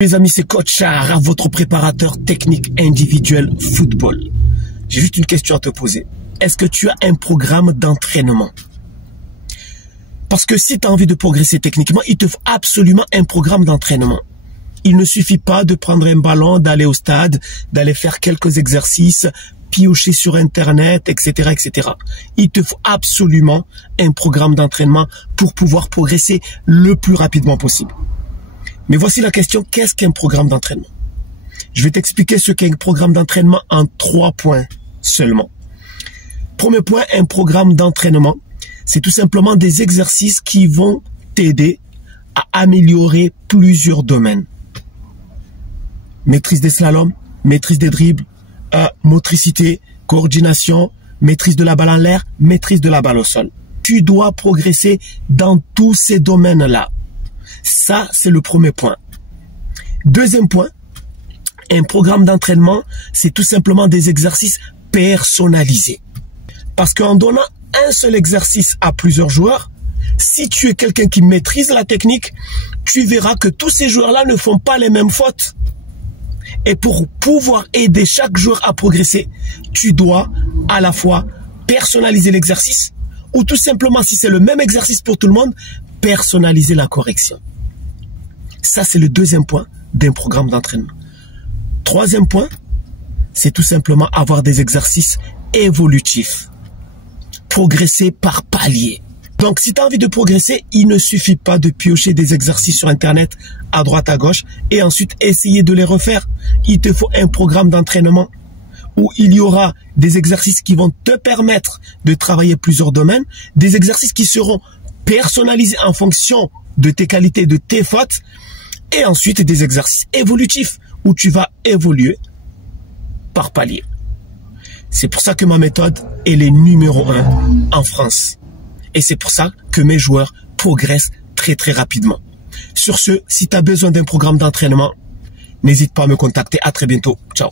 Les amis, c'est Coach Chara, votre préparateur technique individuel football. J'ai juste une question à te poser. Est-ce que tu as un programme d'entraînement? Parce que si tu as envie de progresser techniquement, il te faut absolument un programme d'entraînement. Il ne suffit pas de prendre un ballon, d'aller au stade, d'aller faire quelques exercices, piocher sur Internet, etc., etc. Il te faut absolument un programme d'entraînement pour pouvoir progresser le plus rapidement possible. Mais voici la question, qu'est-ce qu'un programme d'entraînement? Je vais t'expliquer ce qu'est un programme d'entraînement en 3 points seulement. Premier point, un programme d'entraînement, c'est tout simplement des exercices qui vont t'aider à améliorer plusieurs domaines. Maîtrise des slaloms, maîtrise des dribbles, motricité, coordination, maîtrise de la balle en l'air, maîtrise de la balle au sol. Tu dois progresser dans tous ces domaines-là. Ça, c'est le premier point. Deuxième point, un programme d'entraînement, c'est tout simplement des exercices personnalisés. Parce qu'en donnant un seul exercice à plusieurs joueurs, si tu es quelqu'un qui maîtrise la technique, tu verras que tous ces joueurs-là ne font pas les mêmes fautes. Et pour pouvoir aider chaque joueur à progresser, tu dois à la fois personnaliser l'exercice ou tout simplement, si c'est le même exercice pour tout le monde, personnaliser la correction. Ça, c'est le deuxième point d'un programme d'entraînement. Troisième point, c'est tout simplement avoir des exercices évolutifs. Progresser par palier. Donc, si tu as envie de progresser, il ne suffit pas de piocher des exercices sur Internet à droite, à gauche et ensuite essayer de les refaire. Il te faut un programme d'entraînement où il y aura des exercices qui vont te permettre de travailler plusieurs domaines, des exercices qui seront personnalisés en fonction de tes qualités, de tes fautes, et ensuite des exercices évolutifs où tu vas évoluer par palier. C'est pour ça que ma méthode est le numéro 1 en France. Et c'est pour ça que mes joueurs progressent très très rapidement. Sur ce, si tu as besoin d'un programme d'entraînement, n'hésite pas à me contacter. À très bientôt. Ciao.